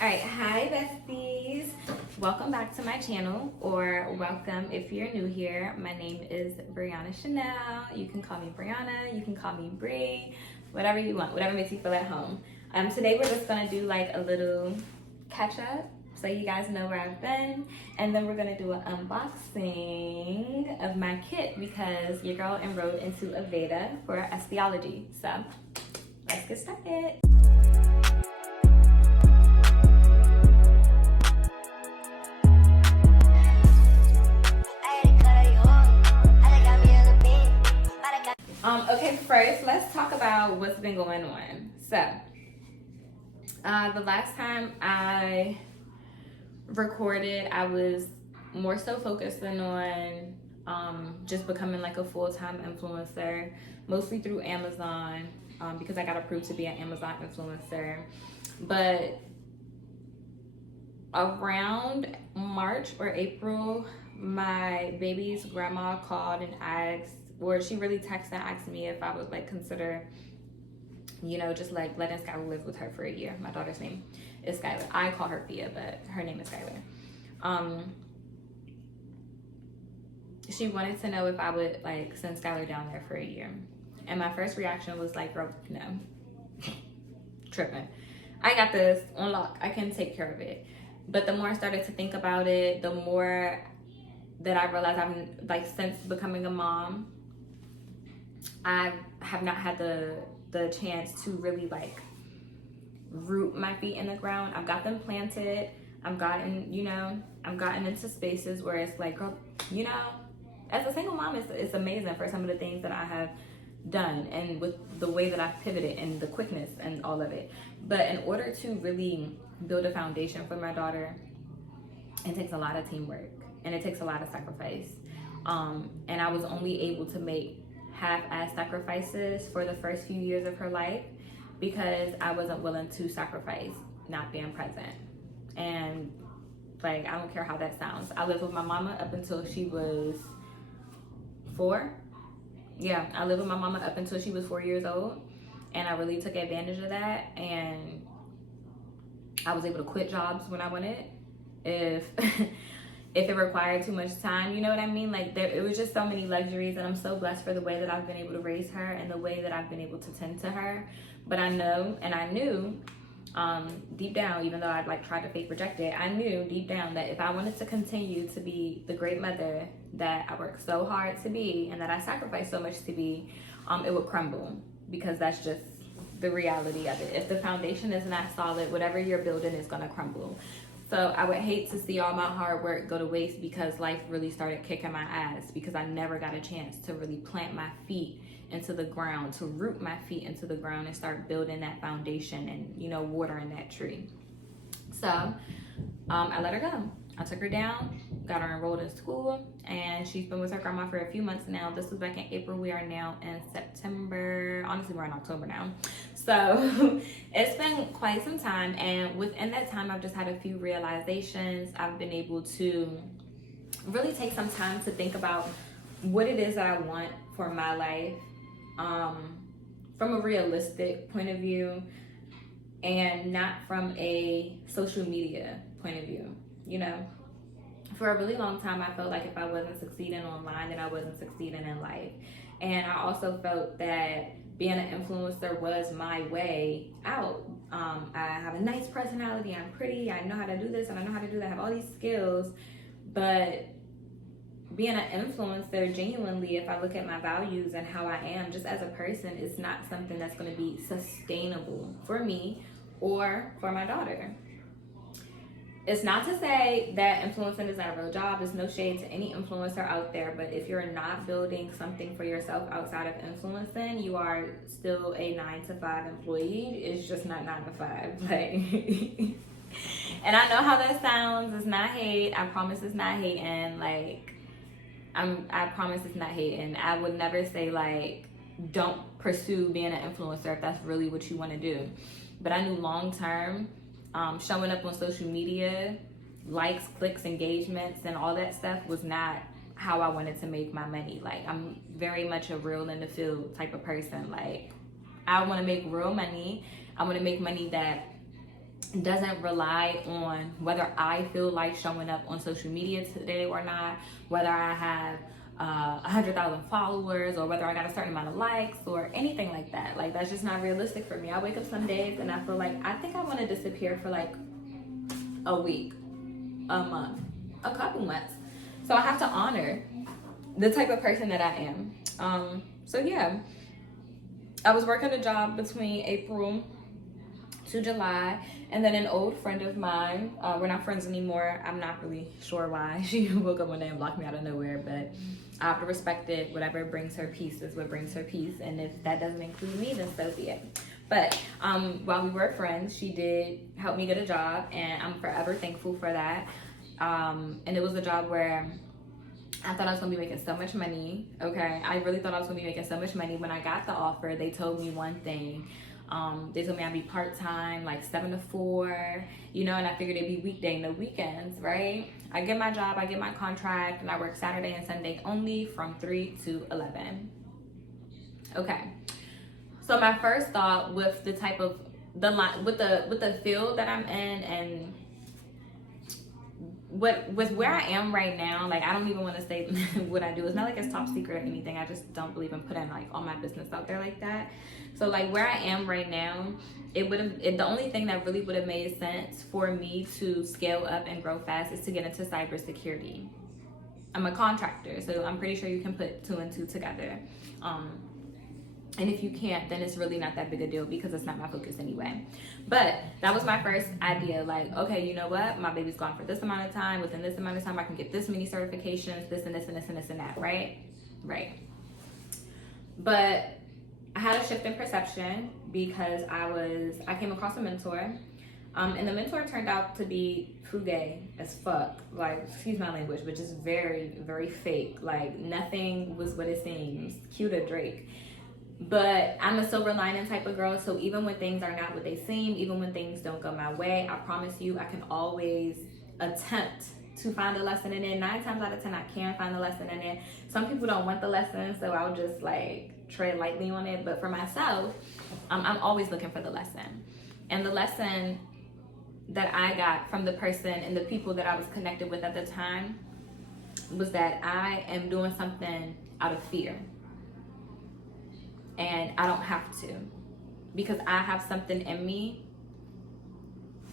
All right, hi besties. Welcome back to my channel, or welcome if you're new here. My name is Brianna Chanel. You can call me Brianna, you can call me Bri, whatever you want, whatever makes you feel at home. Today we're just gonna do like a little catch up so you guys know where I've been, and then we're gonna do an unboxing of my kit because your girl enrolled into Aveda for Esthiology. So let's get started. Okay, first let's talk about what's been going on. So, the last time I recorded, I was more so focusing on just becoming like a full-time influencer, mostly through Amazon, because I got approved to be an Amazon influencer. But around March or April, my baby's grandma called and asked, or she really texted and asked me if I would like consider, you know, just like letting Skylar live with her for a year. My daughter's name is Skylar. I call her Fia, but her name is Skylar. She wanted to know if I would like send Skylar down there for a year. And my first reaction was like, girl, no. Tripping. I got this on lock. I can take care of it. But the more I started to think about it, the more that I realized I'm like, since becoming a mom, I have not had the chance to really like root my feet in the ground. I've got them planted. I've gotten into spaces where it's like, girl, you know, as a single mom, it's amazing for some of the things that I have done and with the way that I've pivoted and the quickness and all of it. But in order to really build a foundation for my daughter, it takes a lot of teamwork and it takes a lot of sacrifice. And I was only able to make half-ass sacrifices for the first few years of her life because I wasn't willing to sacrifice not being present. And like, I don't care how that sounds. I lived with my mama up until she was 4. Yeah, I lived with my mama up until she was 4 years old, and I really took advantage of that. And I was able to quit jobs when I wanted, if if it required too much time, you know what I mean? Like, it was just so many luxuries, and I'm so blessed for the way that I've been able to raise her and the way that I've been able to tend to her. But I know, and I knew deep down, even though I'd like tried to fake reject it, I knew deep down that if I wanted to continue to be the great mother that I worked so hard to be and that I sacrificed so much to be, it would crumble, because that's just the reality of it. If the foundation is not solid, whatever you're building is gonna crumble. So I would hate to see all my hard work go to waste because life really started kicking my ass, because I never got a chance to really plant my feet into the ground, to root my feet into the ground and start building that foundation and, you know, watering that tree. So I let her go. I took her down, got her enrolled in school, and she's been with her grandma for a few months now. This was back in April. We are now in September. Honestly, we're in October now. So it's been quite some time, and within that time, I've just had a few realizations. I've been able to really take some time to think about what it is that I want for my life, from a realistic point of view and not from a social media point of view. You know, for a really long time, I felt like if I wasn't succeeding online, then I wasn't succeeding in life. And I also felt that being an influencer was my way out. I have a nice personality, I'm pretty, I know how to do this and I know how to do that, I have all these skills. But being an influencer, genuinely, if I look at my values and how I am just as a person, it's not something that's going to be sustainable for me or for my daughter. It's not to say that influencing is not a real job. There's no shade to any influencer out there, but if you're not building something for yourself outside of influencing, you are still a 9-to-5 employee. It's just not 9 to 5. Like, and I know how that sounds. It's not hate. I promise it's not hating. Like, I promise it's not hating. I would never say like, don't pursue being an influencer if that's really what you want to do. But I knew long term, showing up on social media, likes, clicks, engagements, and all that stuff was not how I wanted to make my money. Like, I'm very much a real in the field type of person. Like, I want to make real money. I want to make money that doesn't rely on whether I feel like showing up on social media today or not, whether I have 100,000 followers, or whether I got a certain amount of likes or anything like that. Like, that's just not realistic for me. I wake up some days and I feel like I think I want to disappear for like a week, a month, a couple months. So I have to honor the type of person that I am. So yeah, I was working a job between April to July, and then an old friend of mine, we're not friends anymore. I'm not really sure why. She woke up one day and blocked me out of nowhere, but I have to respect it. Whatever brings her peace is what brings her peace, and if that doesn't include me, then so be it. But while we were friends, she did help me get a job, and I'm forever thankful for that. And it was a job where I thought I was gonna be making so much money. Okay, I really thought I was gonna be making so much money. When I got the offer, they told me one thing. They told me I'd be part-time, like 7 to 4, you know, and I figured it'd be weekday, no weekends, right? I get my job, I get my contract, and I work Saturday and Sunday only from 3 to 11. Okay, so my first thought with the type of with the field that I'm in, and with where I am right now, like, I don't even want to say what I do. It's not like it's top secret or anything. I just don't believe in putting like all my business out there like that. So like where I am right now, the only thing that really would have made sense for me to scale up and grow fast is to get into cybersecurity. I'm a contractor, so I'm pretty sure you can put 2 and 2 together. And if you can't, then it's really not that big a deal because it's not my focus anyway. But that was my first idea. Like, okay, you know what? My baby's gone for this amount of time. Within this amount of time, I can get this many certifications, this and this and this and this and that, right? Right. But I had a shift in perception because I came across a mentor. And the mentor turned out to be fugazi as fuck. Like, excuse my language, but just very, very fake. Like, nothing was what it seems. Cue to Drake. But I'm a silver lining type of girl, so even when things are not what they seem, even when things don't go my way, I promise you I can always attempt to find a lesson in it. 9 times out of 10 I can find a lesson in it. Some people don't want the lesson, so I'll just like tread lightly on it. But for myself, I'm always looking for the lesson. And the lesson that I got from the person and the people that I was connected with at the time was that I am doing something out of fear. And I don't have to, because I have something in me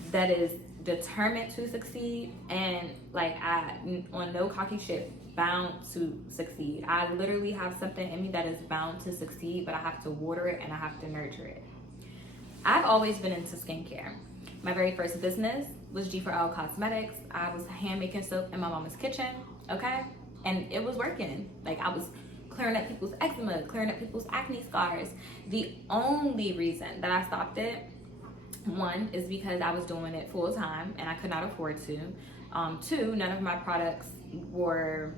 that is determined to succeed, and like I, on no cocky shit, bound to succeed. I literally have something in me that is bound to succeed, but I have to water it and I have to nurture it. I've always been into skincare. My very first business was G4L Cosmetics. I was hand making soap in my mama's kitchen, okay? And it was working. Like, I was clearing up people's eczema, clearing up people's acne scars. The only reason that I stopped it, one, is because I was doing it full time and I could not afford to. 2, none of my products were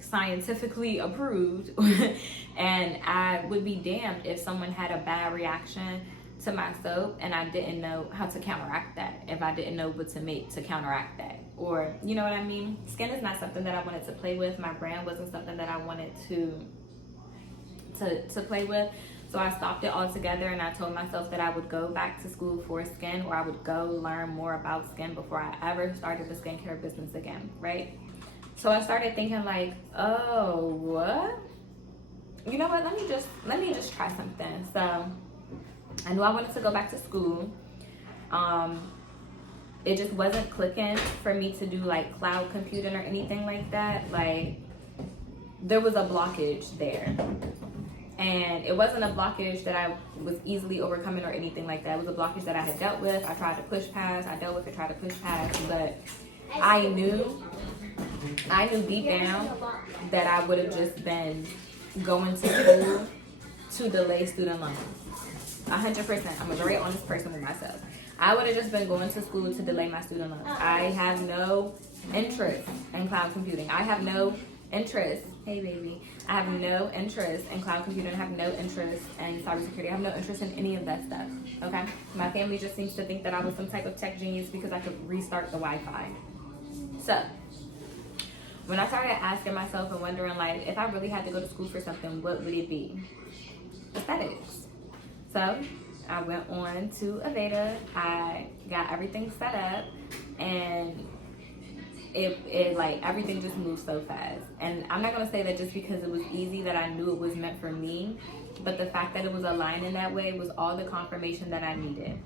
scientifically approved. And I would be damned if someone had a bad reaction to my soap and I didn't know how to counteract that, if I didn't know what to make to counteract that. Or, you know what I mean? Skin is not something that I wanted to play with. My brand wasn't something that I wanted to play with. So I stopped it altogether, and I told myself that I would go back to school for skin, or I would go learn more about skin before I ever started a skincare business again, right? So I started thinking like, oh, what? You know what? Let me just try something. So I knew I wanted to go back to school. It just wasn't clicking for me to do like cloud computing or anything like that. Like, there was a blockage there. And it wasn't a blockage that I was easily overcoming or anything like that. It was a blockage that I had dealt with. I tried to push past. I dealt with it, tried to push past. But I knew deep down that I would have just been going to school to delay student loans. 100%. I'm a very honest person with myself. I would have just been going to school to delay my student loans. I have no interest in cloud computing. I have no interest. Hey, baby. I have no interest in cloud computing. I have no interest in cybersecurity. I have no interest in any of that stuff. Okay? My family just seems to think that I was some type of tech genius because I could restart the Wi-Fi. So, when I started asking myself and wondering, like, if I really had to go to school for something, what would it be? Aesthetics. So, I went on to Aveda. I got everything set up, and it like everything just moved so fast. And I'm not gonna say that just because it was easy that I knew it was meant for me, but the fact that it was aligned in that way was all the confirmation that I needed.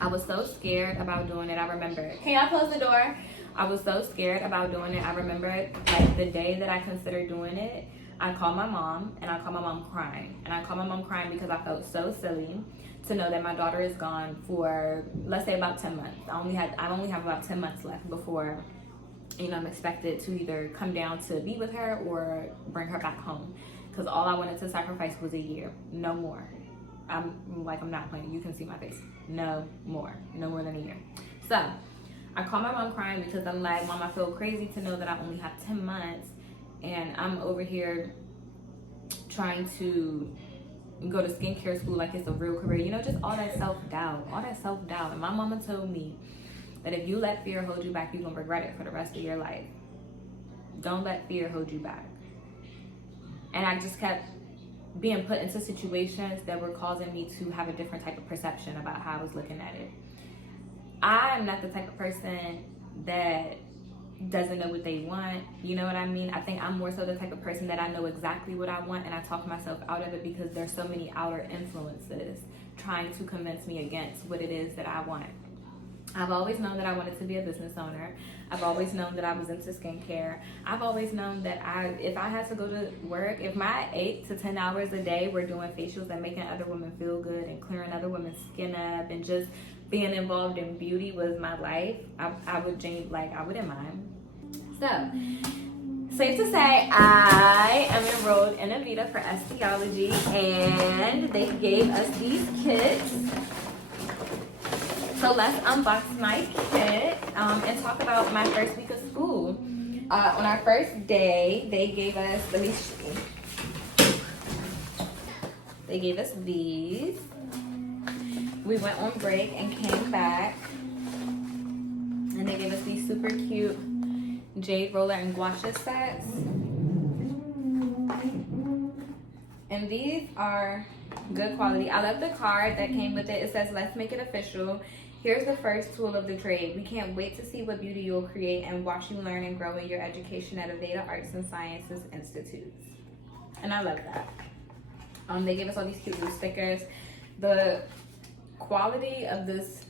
I was so scared about doing it. I remember, can y'all close the door? I was so scared about doing it. I remember like the day that I considered doing it, I called my mom, and I called my mom crying. And I called my mom crying because I felt so silly to know that my daughter is gone for, let's say, about 10 months. I only have about 10 months left before, you know, I'm expected to either come down to be with her or bring her back home. Because all I wanted to sacrifice was a year, no more. I'm not playing. You can see my face. No more than a year. So I called my mom crying because I'm like, Mom, I feel crazy to know that I only have 10 months and I'm over here trying to go to skincare school like it's a real career. You know, just all that self-doubt. And my mama told me that if you let fear hold you back, you're going to regret it for the rest of your life. Don't let fear hold you back. And I just kept being put into situations that were causing me to have a different type of perception about how I was looking at it. I'm not the type of person that doesn't know what they want. You know what I mean? I think I'm more so the type of person that I know exactly what I want, and I talk myself out of it because there's so many outer influences trying to convince me against what it is that I want. I've always known that I wanted to be a business owner. I've always known that I was into skincare. I've always known that if I had to go to work, if my 8 to 10 hours a day were doing facials and making other women feel good and clearing other women's skin up and just being involved in beauty was my life, I wouldn't mind. So, safe to say, I am enrolled in Aveda for Esthiology, and they gave us these kits. So let's unbox my kit and talk about my first week of school. On our first day, they gave us, they gave us these. We went on break and came back, and they gave us these super cute jade roller and gua sha sets. And these are good quality. I love the card that came with it. It says, "Let's make it official. Here's the first tool of the trade. We can't wait to see what beauty you'll create and watch you learn and grow in your education at Aveda Arts and Sciences Institutes." And I love that. They gave us all these cute little stickers. The quality of this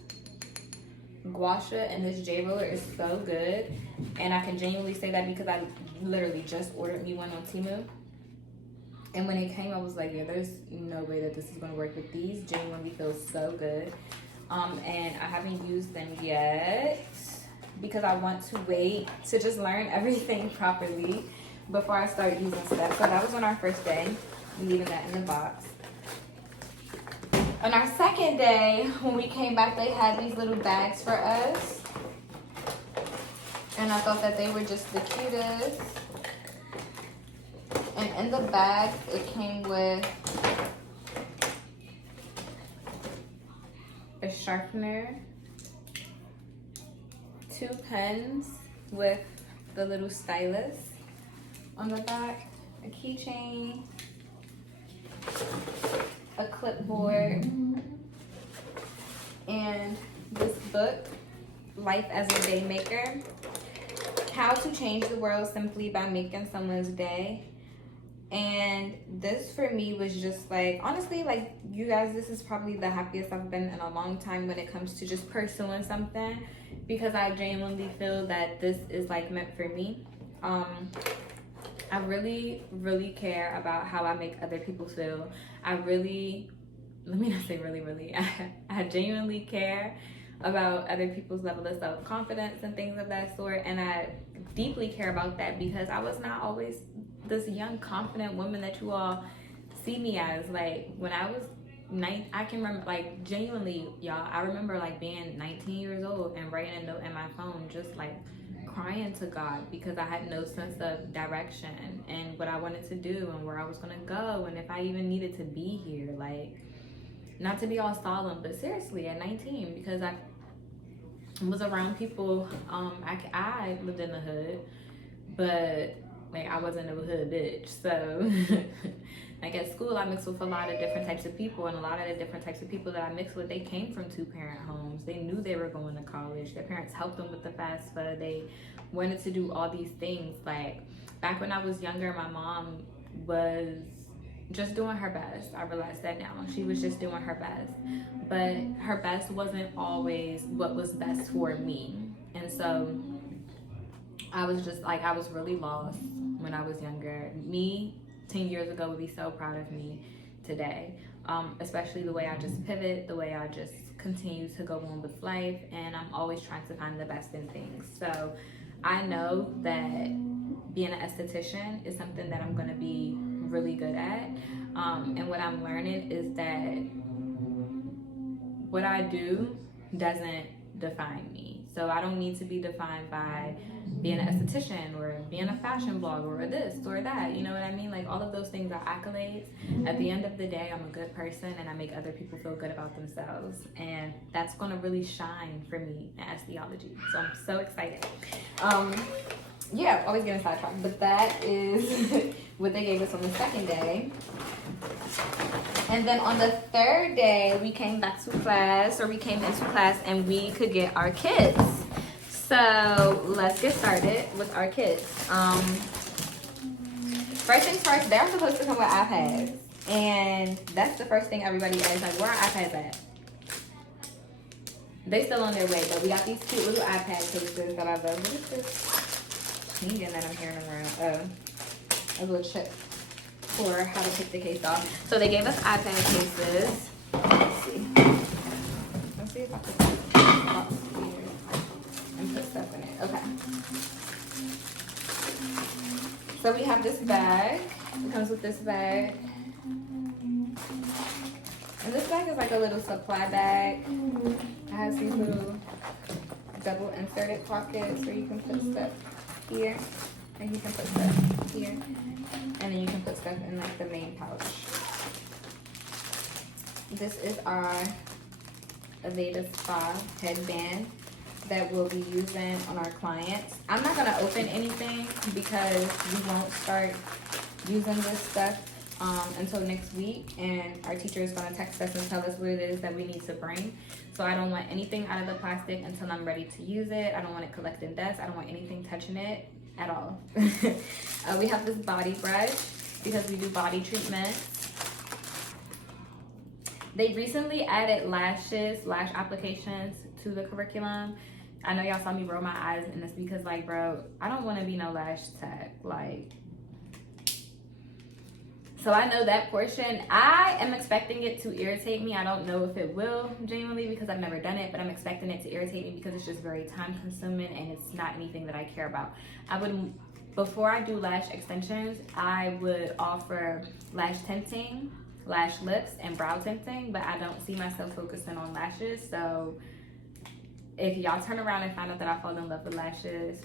gua sha and this jade roller is so good. And I can genuinely say that because I literally just ordered me one on Temu. And when it came, I was like, yeah, there's no way that this is going to work, with these genuinely feel so good. And I haven't used them yet because I want to wait to just learn everything properly before I start using stuff. So that was on our first day, leaving that in the box. On our second day, when we came back, they had these little bags for us. And I thought that they were just the cutest. And in the bag, it came with a sharpener, 2 pens with the little stylus on the back, a keychain, a clipboard, and this book, Life as a Day Maker, How to Change the World Simply by Making Someone's Day. And this for me was just like, honestly, like, you guys, this is probably the happiest I've been in a long time when it comes to just pursuing something, because I genuinely feel that this is like meant for me. I really, really care about how I make other people feel. Let me not say really, I genuinely care about other people's level of self-confidence and things of that sort. And I deeply care about that because I was not always this young, confident woman that you all see me as. Like, when I was I can remember, like, genuinely, y'all, I remember like being 19 years old and writing a note in my phone, just like crying to God because I had no sense of direction and what I wanted to do and where I was gonna go and if I even needed to be here. Like, not to be all solemn, but seriously, at 19, because I was around people. I lived in the hood, but like, I wasn't a hood bitch, so Like at school, I mixed with a lot of different types of people, and a lot of the different types of people that I mixed with, they came from 2-parent homes. They knew they were going to college. Their parents helped them with the FAFSA. They wanted to do all these things. Like back when I was younger, my mom was just doing her best. I realize that now. She was just doing her best. But her best wasn't always what was best for me. And so I was just like, I was really lost when I was younger. Me 10 years ago would be so proud of me today. Especially the way I just pivot, the way I just continue to go on with life, and I'm always trying to find the best in things. So I know that being an esthetician is something that I'm gonna be really good at. And what I'm learning is that what I do doesn't define me. So I don't need to be defined by being an esthetician or being a fashion blogger or this or that. You know what I mean? Like all of those things are accolades. At the end of the day, I'm a good person and I make other people feel good about themselves. And that's gonna really shine for me in Esthiology. So I'm so excited. Yeah, always getting sidetracked, but that is what they gave us on the second day. And then on the third day, we came back to class, or we came into class, and we could get our kits. So let's get started with our kits. First things first, they're supposed to come with iPads. And that's the first thing everybody is like, where are iPads at? They still on their way, but we got these cute little iPad cases that I love. What is this? Medium that I'm hearing around. A little chip for how to take the case off. So they gave us iPad cases. Let's see. Let's see if I can put this box here and put stuff in it. Okay. So we have this bag. It comes with this bag. And this bag is like a little supply bag. It has these little double inserted pockets where you can put stuff here, and you can put stuff here, and then you can put stuff in like the main pouch. This is our Aveda spa headband that we'll be using on our clients. I'm not gonna open anything because we won't start using this stuff until next week, and our teacher is gonna text us and tell us what it is that we need to bring. So I don't want anything out of the plastic until I'm ready to use it. I don't want it collecting dust. I don't want anything touching it at all. We have this body brush because we do body treatments. They recently added lash applications to the curriculum. I know y'all saw me roll my eyes, and it's because like, bro, I don't want to be no lash tech. Like, so I know that portion. I am expecting it to irritate me. I don't know if it will genuinely because I've never done it, but I'm expecting it to irritate me because it's just very time consuming and it's not anything that I care about. Before I do lash extensions, I would offer lash tinting, lash lips, and brow tinting, but I don't see myself focusing on lashes. So if y'all turn around and find out that I fall in love with lashes,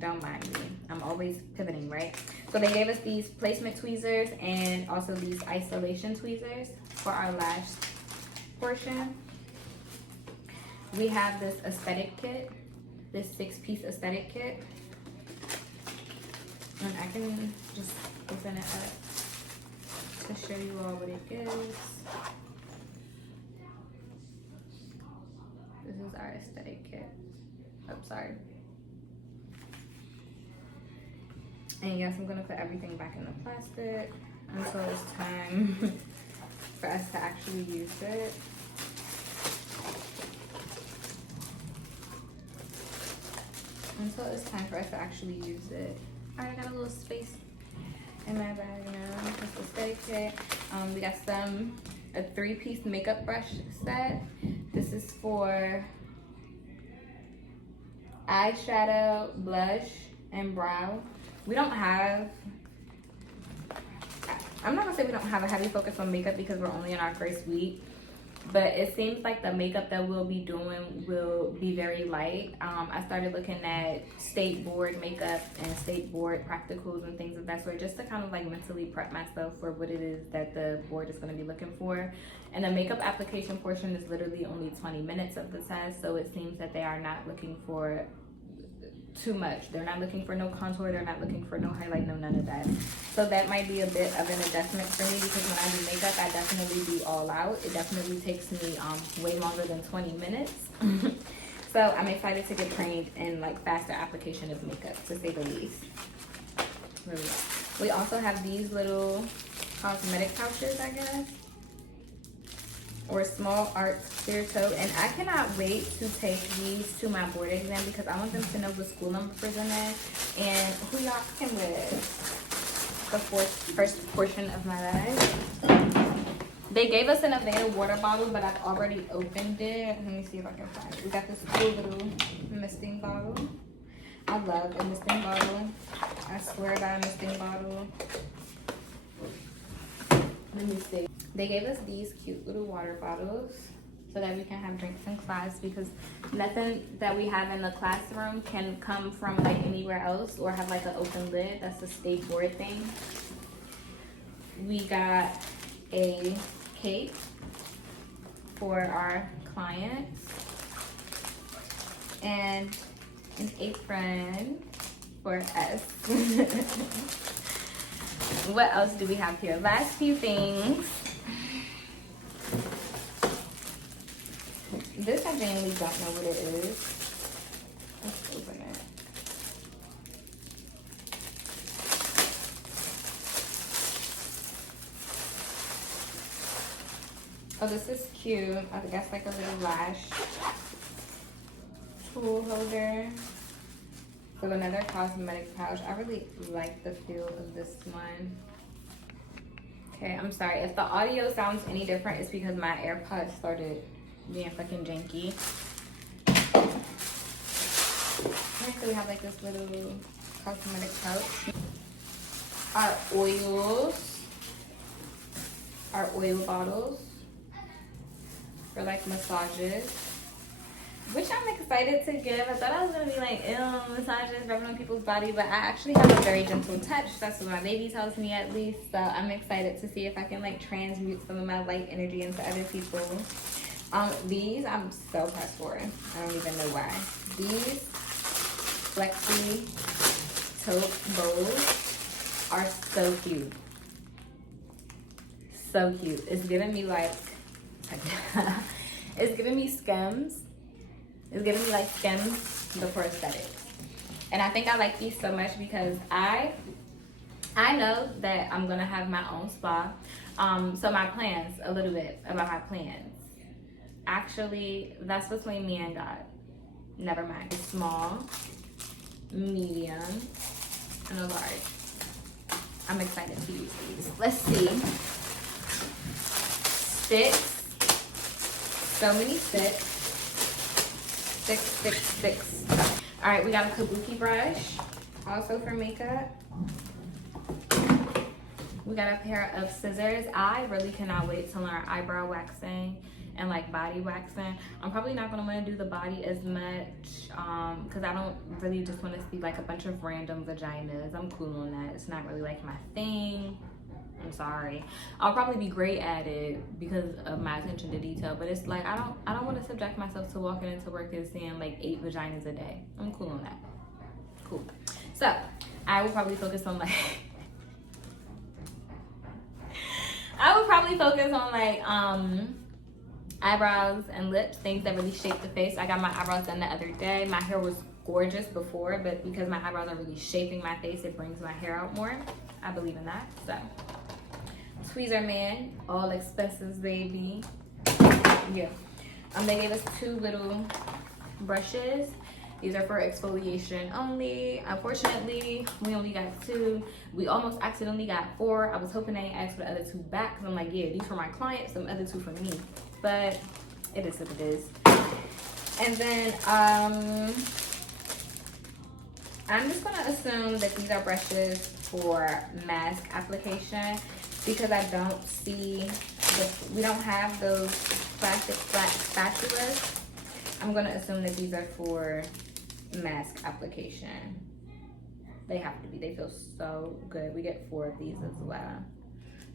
don't mind me. I'm always pivoting, right? So they gave us these placement tweezers and also these isolation tweezers for our lash portion. We have this aesthetic kit, this 6-piece aesthetic kit. And I can just open it up to show you all what it gives. This is our aesthetic kit. Oh, sorry. And yes, I'm gonna put everything back in the plastic until it's time for us to actually use it. Until it's time for us to actually use it. I already got a little space in my bag now. Just a steady kit. We got a 3-piece makeup brush set. This is for eyeshadow, blush, and brow. We don't have, I'm not gonna say we don't have a heavy focus on makeup because we're only in our first week, but it seems like the makeup that we'll be doing will be very light. I started looking at state board makeup and state board practicals and things of that sort, just to kind of like mentally prep myself for what it is that the board is gonna be looking for. And the makeup application portion is literally only 20 minutes of the test, so it seems that they are not looking for too much. They're not looking for no contour, they're not looking for no highlight, no none of that. So that might be a bit of an adjustment for me, because when I do makeup, I definitely be all out. It definitely takes me way longer than 20 minutes. So I'm excited to get trained in like faster application of makeup, to say the least. Really. We also have these little cosmetic pouches, I guess, or small art clear tote, and I cannot wait to take these to my board exam, because I want them to know the school number for them and who y'all can with the first portion of my life. They gave us an Aveda water bottle, but I've already opened it. Let me see if I can find it. We got this cool little misting bottle. I love a misting bottle. I swear by a misting bottle. Let me see. They gave us these cute little water bottles so that we can have drinks in class, because nothing that we have in the classroom can come from like anywhere else or have like an open lid. That's a state board thing. We got a cape for our clients and an apron for us. What else do we have here? Last few things. This I genuinely don't know what it is. Let's open it. Oh, this is cute. I guess like a little lash tool holder. So another cosmetic pouch. I really like the feel of this one. Okay, I'm sorry. If the audio sounds any different, it's because my AirPods started being fucking janky. Okay, so we have like this little cosmetic pouch. Our oils. Our oil bottles for like massages, which I'm excited to give. I thought I was gonna be like, ew, massages, rubbing on people's body, but I actually have a very gentle touch. That's what my baby tells me, at least. So I'm excited to see if I can like transmute some of my light energy into other people. These I'm so pressed for. I don't even know why. These flexi tote bowls are so cute. So cute. It's giving me like it's giving me Skims. It's giving me like Skims before aesthetics. And I think I like these so much because I know that I'm gonna have my own spa. So my plans, a little bit about my plans. Actually, that's between me and God. Never mind. Small, medium, and a large. I'm excited to use these. Let's see. Sticks. So many sticks. Six. All right, we got a kabuki brush, also for makeup. We got a pair of scissors. I really cannot wait to learn eyebrow waxing and like body waxing. I'm probably not gonna wanna do the body as much because I don't really just wanna see like a bunch of random vaginas. I'm cool on that. It's not really like my thing. I'm sorry. I'll probably be great at it because of my attention to detail, but it's like I don't want to subject myself to walking into work and seeing like 8 vaginas a day. I'm cool on that. Cool. So I will probably focus on like eyebrows and lips, things that really shape the face. I got my eyebrows done the other day. My hair was gorgeous before, but because my eyebrows are really shaping my face, it brings my hair out more. I believe in that. So tweezer man, all expenses, baby. Yeah. They gave us 2 little brushes. These are for exfoliation only. Unfortunately, we only got 2. We almost accidentally got 4. I was hoping they asked for the other 2 back, because I'm like, yeah, these for my clients, some other 2 for me. But it is what it is. And then I'm just gonna assume that these are brushes for mask application, because I don't see we don't have those plastic flat spatulas. I'm gonna assume that these are for mask application. They have to be. They feel so good. We get 4 of these as well.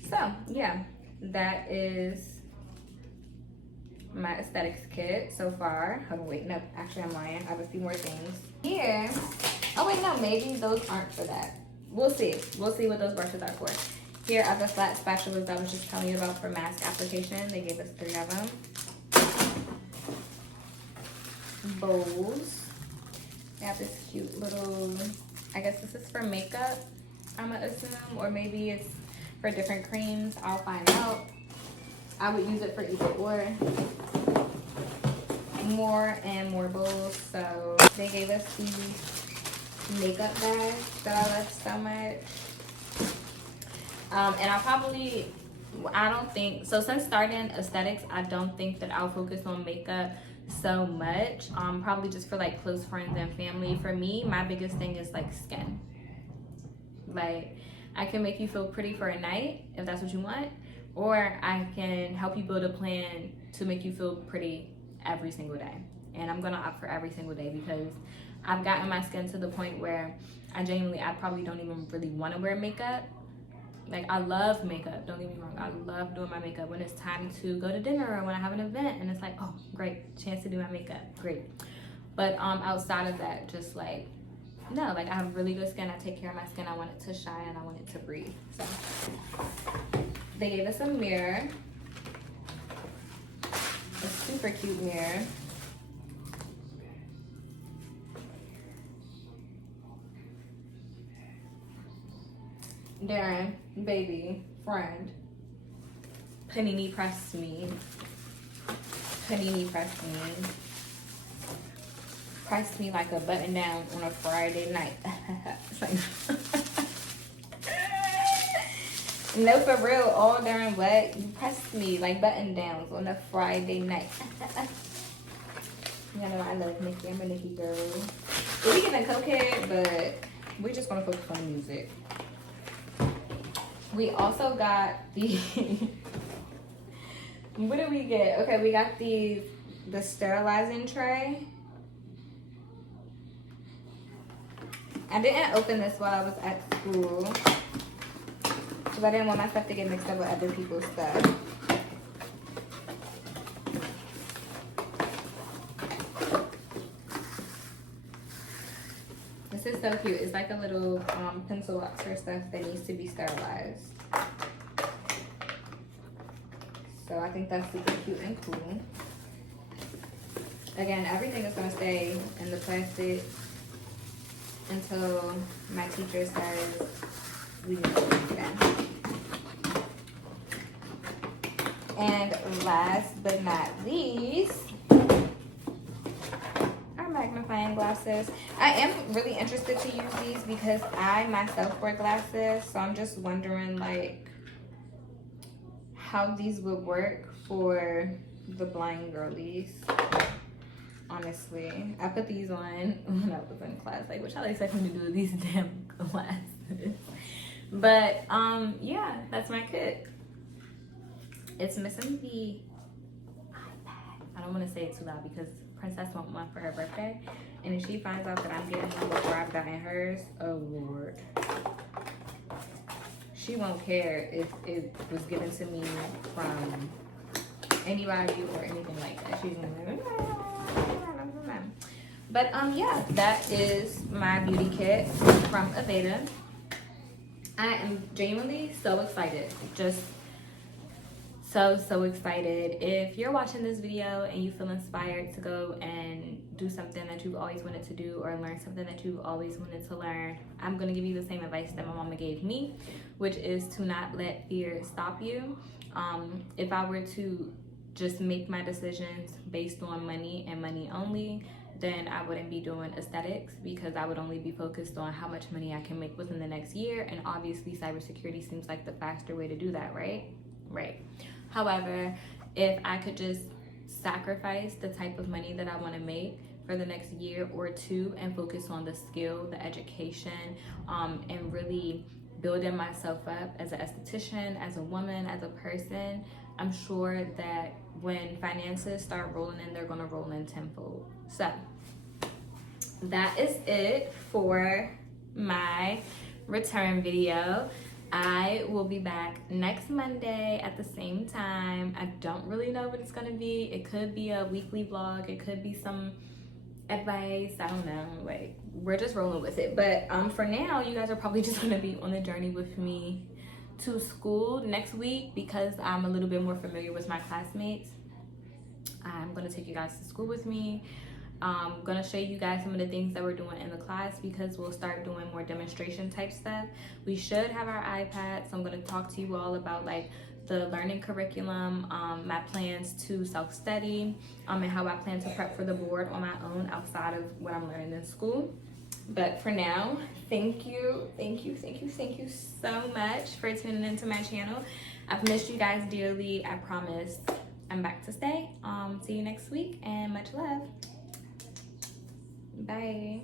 So yeah, that is my aesthetics kit so far. Oh wait, no, actually I'm lying. I have a few more things. Here Oh wait, no, maybe those aren't for that. We'll see. We'll see what those brushes are for. Here are the flat spatulas that I was just telling you about for mask application. They gave us 3 of them. Bowls. They have this cute little, I guess this is for makeup, I'm gonna assume, or maybe it's for different creams. I'll find out. I would use it for either or. More and more bowls. So they gave us these makeup bags that I love so much. And I don't think, so since starting aesthetics, I don't think that I'll focus on makeup so much. Probably just for like close friends and family. For me, my biggest thing is like skin. Like, I can make you feel pretty for a night if that's what you want, or I can help you build a plan to make you feel pretty every single day. And I'm gonna opt for every single day because I've gotten my skin to the point where I probably don't even really want to wear makeup. Like, I love makeup, don't get me wrong. I love doing my makeup when it's time to go to dinner or when I have an event and it's like, oh, great, chance to do my makeup, great. But outside of that, just like, no, like I have really good skin. I take care of my skin. I want it to shine and I want it to breathe. So they gave us a mirror, a super cute mirror. Darren, baby, friend, panini pressed me. Panini pressed me like a button down on a Friday night. No, for real, all Darren, what? You pressed me like button downs on a Friday night. You know, I love Nikki. I'm a Nikki girl. We getting a cokehead, but we just want to focus on the music. We also got the what did we get? Okay, we got the sterilizing tray. I didn't open this while I was at school because I didn't want my stuff to get mixed up with other people's stuff. This is so cute. It's like a little pencil box for stuff that needs to be sterilized. So I think that's super cute and cool. Again, everything is gonna stay in the plastic until my teacher says we need to do that. And last but not least, magnifying glasses. I am really interested to use these because I myself wear glasses, so I'm just wondering like how these would work for the blind girlies. Honestly, I put these on when I was in class. Like, what y'all expect me to do with these damn glasses? But yeah, that's my kit. It's missing the iPad. I don't want to say it too loud because Princess want one for her birthday, and if she finds out that I'm getting one before I've gotten hers, oh Lord, she won't care if it was given to me from anybody or anything like that. She's gonna be like, but yeah, that is my beauty kit from Aveda. I am genuinely so excited, just so excited. If you're watching this video and you feel inspired to go and do something that you've always wanted to do or learn something that you've always wanted to learn, I'm going to give you the same advice that my mama gave me, which is to not let fear stop you. If I were to just make my decisions based on money and money only, then I wouldn't be doing aesthetics because I would only be focused on how much money I can make within the next year, and obviously cybersecurity seems like the faster way to do that, right? However, if I could just sacrifice the type of money that I want to make for the next year or two and focus on the skill, the education, and really building myself up as an esthetician, as a woman, as a person, I'm sure that when finances start rolling in, they're going to roll in tenfold. So that is it for my return video. I will be back next Monday at the same time. I don't really know what it's gonna be. It could be a weekly vlog. It could be some advice. I don't know, like we're just rolling with it. But for now, you guys are probably just gonna be on the journey with me to school next week because I'm a little bit more familiar with my classmates. I'm gonna take you guys to school with me. I'm gonna show you guys some of the things that we're doing in the class because we'll start doing more demonstration type stuff. We should have our iPads, so I'm gonna talk to you all about like the learning curriculum, my plans to self-study, and how I plan to prep for the board on my own outside of what I'm learning in school. But for now, thank you so much for tuning into my channel. I've missed you guys dearly. I promise I'm back to stay. See you next week and much love. Bye.